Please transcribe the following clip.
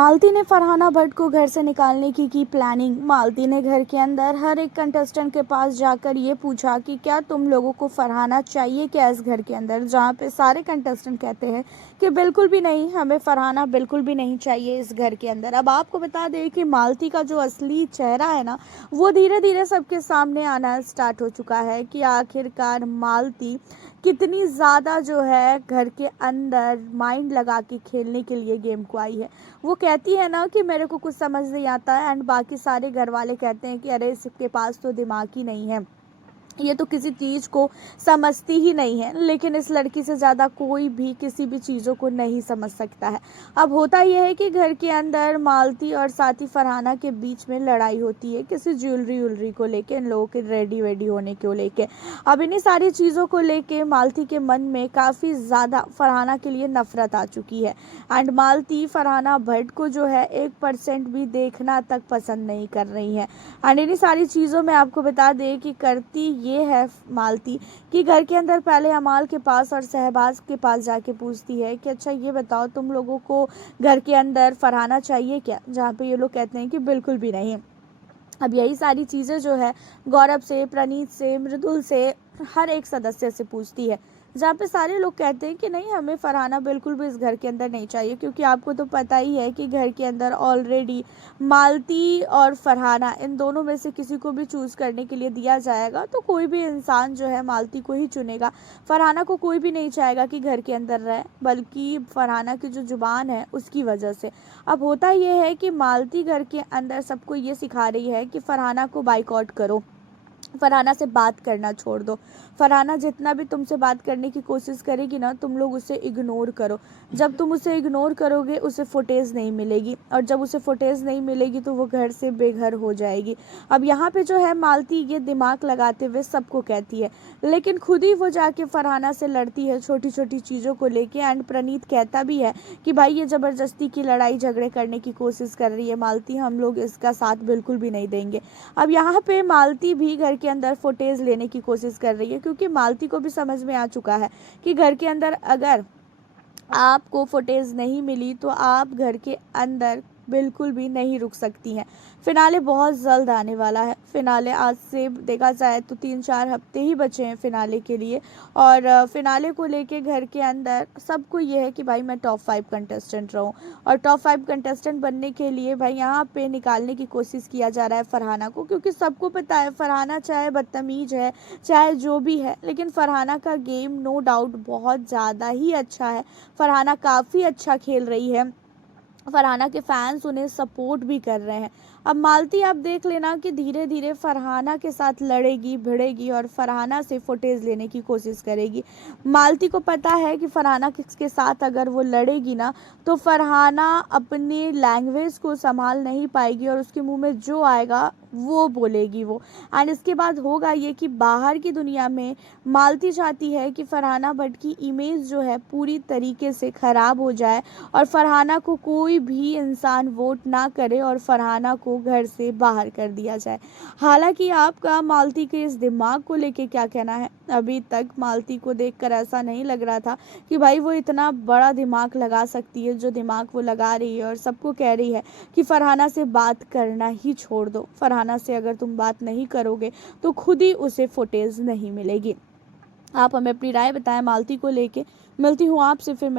मालती ने फरहाना भट्ट को घर से निकालने की प्लानिंग। मालती ने घर के अंदर हर एक कंटेस्टेंट के पास जाकर ये पूछा कि क्या तुम लोगों को फरहाना चाहिए क्या इस घर के अंदर, जहाँ पे सारे कंटेस्टेंट कहते हैं कि बिल्कुल भी नहीं, हमें फरहाना बिल्कुल भी नहीं चाहिए इस घर के अंदर। अब आपको बता दें कि मालती का जो असली चेहरा है ना, वो धीरे धीरे सबके सामने आना स्टार्ट हो चुका है कि आखिरकार मालती कितनी ज़्यादा जो है घर के अंदर माइंड लगा के खेलने के लिए गेम को आई है। वो कहती है ना कि मेरे को कुछ समझ नहीं आता है, एंड बाकी सारे घर वाले कहते हैं कि अरे इसके पास तो दिमाग ही नहीं है, ये तो किसी चीज़ को समझती ही नहीं है। लेकिन इस लड़की से ज़्यादा कोई भी किसी भी चीज़ों को नहीं समझ सकता है। अब होता यह है कि घर के अंदर मालती और साथी फरहाना के बीच में लड़ाई होती है किसी ज्वेलरी को लेके, इन लोगों के रेडी वेडी होने को लेके। अब इन्हीं सारी चीज़ों को लेके मालती के मन में काफ़ी ज़्यादा फरहाना के लिए नफरत आ चुकी है, एंड मालती फरहाना भट्ट को जो है 1% भी देखना तक पसंद नहीं कर रही है। एंड इन्हीं सारी चीज़ों में आपको बता दें कि करती ये है मालती कि घर के अंदर पहले अमाल के पास और शहबाज के पास जाके पूछती है कि अच्छा ये बताओ तुम लोगों को घर के अंदर फरहाना चाहिए क्या, जहाँ पे ये लोग कहते हैं कि बिल्कुल भी नहीं। अब यही सारी चीज़ें जो है गौरव से, प्रणीत से, मृदुल से, हर एक सदस्य से पूछती है, जहाँ पे सारे लोग कहते हैं कि नहीं, हमें फरहाना बिल्कुल भी इस घर के अंदर नहीं चाहिए। क्योंकि आपको तो पता ही है कि घर के अंदर ऑलरेडी मालती और फरहाना इन दोनों में से किसी को भी चूज़ करने के लिए दिया जाएगा तो कोई भी इंसान जो है मालती को ही चुनेगा। फरहाना को कोई भी नहीं चाहेगा कि घर के अंदर रहे, बल्कि फरहाना की जो जुबान है उसकी वजह से। अब होता यह है कि मालती घर के अंदर सबको ये सिखा रही है कि फरहाना को बाइकआउट करो, फरहाना से बात करना छोड़ दो। फरहाना जितना भी तुमसे बात करने की कोशिश करेगी ना, तुम लोग उसे इग्नोर करो। जब तुम उसे इग्नोर करोगे उसे फुटेज नहीं मिलेगी, और जब उसे फुटेज नहीं मिलेगी तो वो घर से बेघर हो जाएगी। अब यहाँ पे जो है मालती ये दिमाग लगाते हुए सबको कहती है, लेकिन खुद ही वो जाके फरहाना से लड़ती है छोटी छोटी चीज़ों को लेके। एंड प्रणीत कहता भी है कि भाई ये ज़बरदस्ती की लड़ाई झगड़े करने की कोशिश कर रही है मालती, हम लोग इसका साथ बिल्कुल भी नहीं देंगे। अब यहाँ पे मालती भी घर के अंदर फुटेज लेने की कोशिश कर रही है, क्योंकि मालती को भी समझ में आ चुका है कि घर के अंदर अगर आपको फुटेज नहीं मिली तो आप घर के अंदर बिल्कुल भी नहीं रुक सकती हैं। फिनाले बहुत जल्द आने वाला है। फिनाले आज से देखा जाए तो 3-4 हफ्ते ही बचे हैं फिनाले के लिए, और फिनाले को लेके घर के अंदर सबको ये है कि भाई मैं टॉप 5 कंटेस्टेंट रहूं, और टॉप 5 कंटेस्टेंट बनने के लिए भाई यहाँ पे निकालने की कोशिश किया जा रहा है फरहाना को। क्योंकि सबको पता है फरहाना चाहे बदतमीज है, चाहे जो भी है, लेकिन फरहाना का गेम नो डाउट बहुत ज़्यादा ही अच्छा है। फरहाना काफ़ी अच्छा खेल रही है, फरहाना के फैंस उन्हें सपोर्ट भी कर रहे हैं। अब मालती आप देख लेना कि धीरे धीरे फरहाना के साथ लड़ेगी, भिड़ेगी और फरहाना से फुटेज लेने की कोशिश करेगी। मालती को पता है कि फरहाना के साथ अगर वो लड़ेगी ना तो फरहाना अपनी लैंग्वेज को संभाल नहीं पाएगी और उसके मुंह में जो आएगा वो बोलेगी वो। एंड इसके बाद होगा ये कि बाहर की दुनिया में मालती चाहती है कि फरहाना भट्ट की इमेज जो है पूरी तरीके से ख़राब हो जाए और फरहाना को कोई भी इंसान वोट ना करे और फरहाना को घर से बाहर कर दिया जाए। हालांकि आपका मालती के इस दिमाग को लेके क्या कहना है? अभी तक मालती को देखकर ऐसा नहीं लग रहा था कि भाई वो इतना बड़ा दिमाग लगा सकती है जो दिमाग वो लगा रही है, और सबको कह रही है कि फरहाना से बात करना ही छोड़ दो। फरहाना से अगर तुम बात नहीं करोगे तो खुद ही उसे फुटेज नहीं मिलेगी। आप हमें अपनी राय बताएं मालती को लेके। मिलती हूँ आपसे फिर मैं